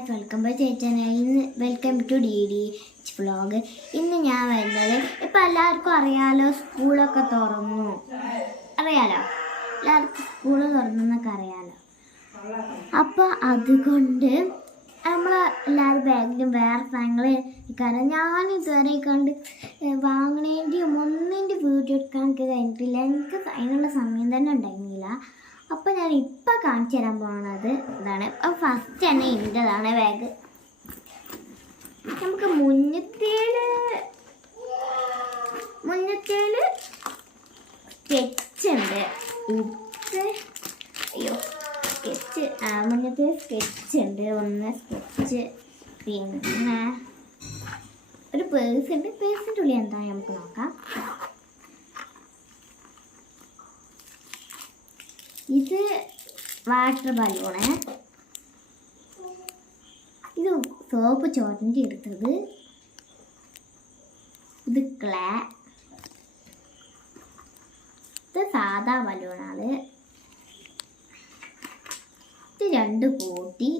Guys, welcome back to channel. ഇന്ന് welcome to DD vlog. ഇന്ന് ഞാൻ വരുന്നത്, ഇപ്പം എല്ലാവർക്കും അറിയാലോ, സ്കൂളൊക്കെ തുറന്നു. അറിയാലോ, എല്ലാവർക്കും സ്കൂൾ തുറന്നൊക്കെ അറിയാലോ. അപ്പോൾ അതുകൊണ്ട് നമ്മൾ എല്ലാവരും ബാഗിലും വേറെ സാധനങ്ങൾ കാരണം ഞാൻ ഇതുവരെ കണ്ട് വാങ്ങണേൻ്റെയും ഒന്നിൻ്റെ വീഡിയോ എടുക്കാൻ എനിക്ക് കഴിഞ്ഞിട്ടില്ല. എനിക്ക് അതിനുള്ള സമയം തന്നെ ഉണ്ടായിരുന്നില്ല. അപ്പോൾ ഞാൻ ഇപ്പം കാണിച്ചു തരാൻ പോകുന്നത് ഇതാണ്. അപ്പോൾ ഫസ്റ്റ് തന്നെ ഇൻ്റെതാണ് ബാഗ്. നമുക്ക് മുന്നത്തേല് സ്കെച്ച് ഉണ്ട്. ഇത് അയ്യോ സ്കെച്ച് മുന്നത്തെ സ്കെച്ച് ഉണ്ട്. ഒന്ന് സ്കെച്ച്, പിന്നെ ഒരു പേഴ്സ് ഉണ്ട്. പേഴ്സിൻ്റെ ഉള്ളിൽ എന്താ നമുക്ക് നോക്കാം. ഇത് വാട്ടർ ബലൂണ്. ഇത് സോപ്പ് ചോറിൻ്റെ എടുത്തത്. ഇത് ക്ലേ. ഇത് സാധാ ബലൂണാണ്. ഇത് രണ്ട് കൂട്ടി.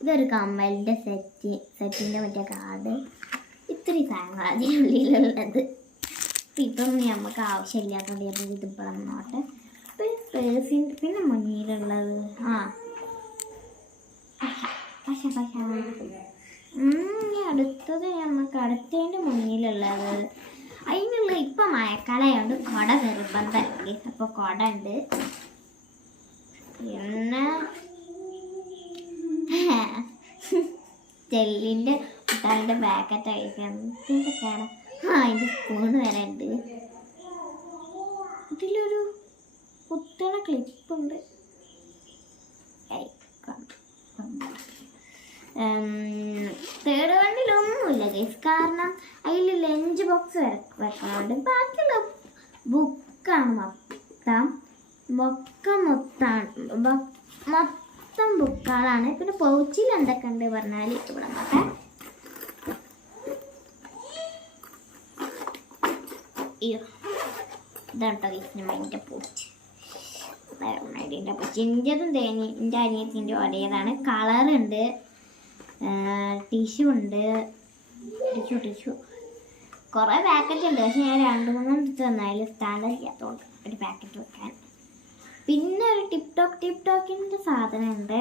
ഇതൊരു കമ്മലിൻ്റെ സെറ്റിൻ്റെ മറ്റേ കാർഡ്. ഇത്രയും സാധനങ്ങൾ അതിനുള്ളിലുള്ളത്. ഇപ്പം നമുക്ക് ആവശ്യമില്ലാത്തതുകൊണ്ട് ഞാൻ ഇതിപ്പോഴും നോട്ടെ. പേഴ്സിൻ്റെ പിന്നെ മുന്നിലുള്ളത് അടുത്തത് നമുക്ക് അടുത്തതിൻ്റെ മുന്നിലുള്ളത്. അതിനുള്ള ഇപ്പം മഴക്കാലമായതുകൊണ്ട് കുട നിർബന്ധമാക്കി. അപ്പോൾ കുട ഉണ്ട്. പിന്നെ ടെല്ലിൻ്റെ കുട്ടാലിൻ്റെ പാക്കറ്റ് അയക്കാം. ഇതൊക്കെയാണ്. അതിൻ്റെ സ്പൂണ് വരെ ഉണ്ട്. ഇതിലൊരു കുത്തണ ക്ലിപ്പുണ്ട്. തേർഡ് വണ്ടിയിലൊന്നുമില്ല ഗൈസ്, കാരണം അതിൽ ലഞ്ച് ബോക്സ് വെക്കാറുണ്ട്. ബാക്കിയുള്ള ബുക്കാണ് മൊത്തം ബുക്കുകളാണ്. പിന്നെ പൗച്ചിൽ എന്തൊക്കെ ഉണ്ട് പറഞ്ഞാൽ ഇവിടെ നോക്കാം. ഇതാണ് കേട്ടോ അതിൻ്റെ പൂച്ച്. ചിഞ്ചതും തേങ്ങ എൻ്റെ അനിയത്തിൻ്റെ ഒരേതാണ്. കളറുണ്ട്, ടിഷ്യൂ ഉണ്ട്. ടിഷ്യൂ കുറേ പാക്കറ്റ് ഉണ്ട്. പക്ഷെ ഞാൻ 2-3 എടുത്ത് തന്നാലും സ്റ്റാൻഡേർഡ് ചെയ്യാത്തതുകൊണ്ട് ഒരു പാക്കറ്റ് വെക്കാൻ. പിന്നെ ഒരു ടിപ്ടോക്കിൻ്റെ സാധനം ഉണ്ട്.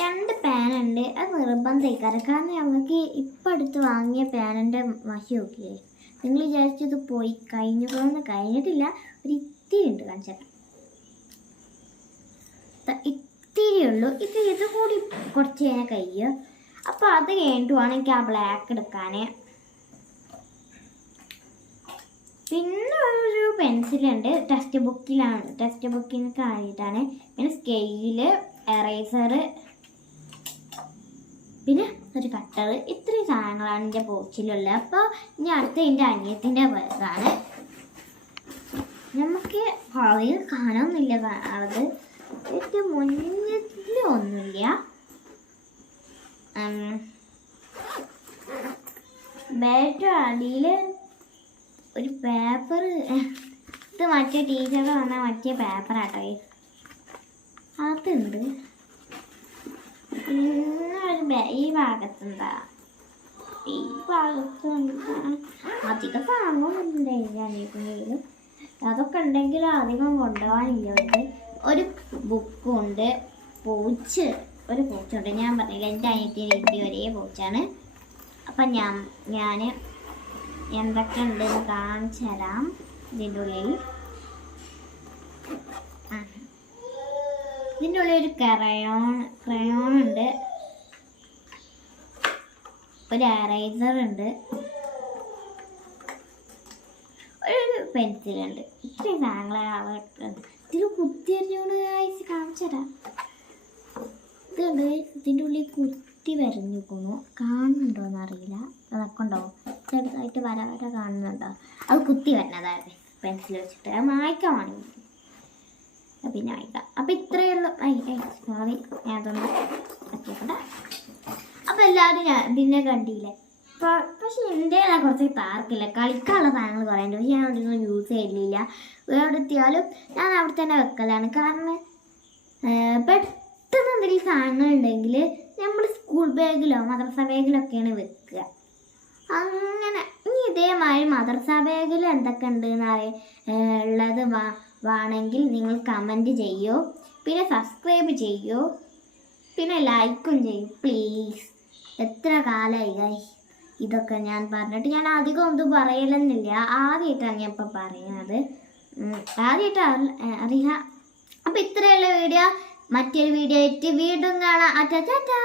2 പാനുണ്ട്. അത് നിർബന്ധമായിക്കാറ്. കാരണം ഞങ്ങൾക്ക് ഇപ്പം അടുത്ത് വാങ്ങിയ പാനിൻ്റെ മഷി നോക്കിയേ. നിങ്ങൾ വിചാരിച്ചത് പോയി കഴിഞ്ഞിട്ടില്ല. ഒരു ഇത്തിരി ഉണ്ട് കാണിച്ചാൽ. ഇത്തിരി ഉള്ളൂ. ഇത് കൂടി കുറച്ച് കഴിഞ്ഞാൽ കഴിയും. അപ്പോൾ അത് കഴിഞ്ഞിട്ട് വേണം എനിക്ക് ആ ബ്ലാക്ക് എടുക്കാൻ. പിന്നെ ഒരു പെൻസിലുണ്ട്. ടെക്സ്റ്റ് ബുക്കിനൊക്കെ ആയിട്ടാണ്. പിന്നെ സ്കെയില്, എറേസർ, പിന്നെ ഒരു കട്ടർ. ഇത്രയും സാധനങ്ങളാണ് എൻ്റെ പോച്ചിലുള്ളത്. അപ്പോൾ ഇനി അടുത്ത എൻ്റെ അനിയത്തിൻ്റെ ബാഗാണ്. നമുക്ക് ഭാവിയിൽ കാണാമെന്നില്ല കാണാറ്. ഇത് മുന്നിൽ ഒന്നുമില്ല. ബാഗിൻ്റെ അടിയിൽ ഒരു പേപ്പർ. ഇത് മറ്റേ ടീച്ചർ വന്ന മറ്റേ പേപ്പറാട്ടോ. അതുണ്ട്. പിന്നെ ഈ ഭാഗത്തെന്താ, ഈ ഭാഗത്ത് അധികം സാധനങ്ങളുണ്ട്. അതൊക്കെ ഉണ്ടെങ്കിലും അധികം കൊണ്ടുപോകാനില്ല. ഒരു ബുക്കുണ്ട്. ഒരു പൂച്ചുണ്ട്. ഞാൻ പറഞ്ഞില്ല, എൻ്റെ അനിയത്തിൻ്റെ ഒരേ പൂച്ചാണ്. അപ്പം ഞാൻ എന്തൊക്കെ ഉണ്ടെന്ന് കാണിച്ചു തരാം. ഇതിൻ്റെ ഉള്ളിൽ ഒരു ക്രയോൺ ഉണ്ട്. ഒരു എറേസർ ഉണ്ട്. ഒരു പെൻസിലുണ്ട്. ഇത്രയും സാധനങ്ങളാണ്. ഇതിൽ കുത്തിയറിഞ്ഞോണ്ട് കാണിച്ചു തരാം. ഇതുണ്ട്. ഇതിൻ്റെ ഉള്ളിൽ കുത്തി വരഞ്ഞിരിക്കുന്നു. കാണുന്നുണ്ടോയെന്ന് അറിയില്ല. അതൊക്കെ ഉണ്ടാവും. ചെറുതായിട്ട് വര കാണുന്നുണ്ടോ? അത് കുത്തി വരുന്നതാണ് പെൻസിൽ വെച്ചിട്ട്. അത് മായ്ക്കാൻ വേണമെങ്കിൽ പിന്നെ വായിക്കാം. അപ്പം ഇത്രയേ ഉള്ളൂ. സോറി, ഞാൻ അതൊന്ന് പറ്റിയിട്ടുണ്ട്. അപ്പം എല്ലാവരും ഇതിനെ കണ്ടില്ലേ. പക്ഷെ എൻ്റെ കുറച്ച് പാർക്കില്ല, കളിക്കാനുള്ള സാധനങ്ങൾ കുറേ ഉണ്ട്. പക്ഷെ ഞാൻ അവിടെ ഒന്നും യൂസ് ചെയ്യലില്ല. എവിടെ എത്തിയാലും ഞാൻ അവിടെ തന്നെ വെക്കലാണ്. കാരണം പെട്ടെന്ന് എന്തെങ്കിലും സാധനങ്ങൾ ഉണ്ടെങ്കിൽ നമ്മൾ സ്കൂൾ ബാഗിലോ മദ്രസ ബാഗിലോ ഒക്കെയാണ് വെക്കുക. അങ്ങനെ ഇനി ഇതേമാതിരി മദ്രസ ബാഗിൽ എന്തൊക്കെ ഉണ്ട് ഉള്ളത് വേണമെങ്കിൽ നിങ്ങൾ കമൻറ്റ് ചെയ്യോ, പിന്നെ സബ്സ്ക്രൈബ് ചെയ്യോ, പിന്നെ ലൈക്കും ചെയ്യും പ്ലീസ്. എത്ര കാലമായി ഗൈസ് ഇതൊക്കെ ഞാൻ പറഞ്ഞിട്ട്. ഞാൻ അധികം ഒന്നും പറയലെന്നില്ല, ആദ്യമായിട്ടാണ് ഞാൻ ഇപ്പോൾ പറയുന്നത്. ആദ്യമായിട്ട് അറിയാം. അപ്പം ഇത്രയുള്ള വീഡിയോ. മറ്റൊരു വീഡിയോ ആയിട്ട് വീണ്ടും കാണാം. ടാറ്റാ.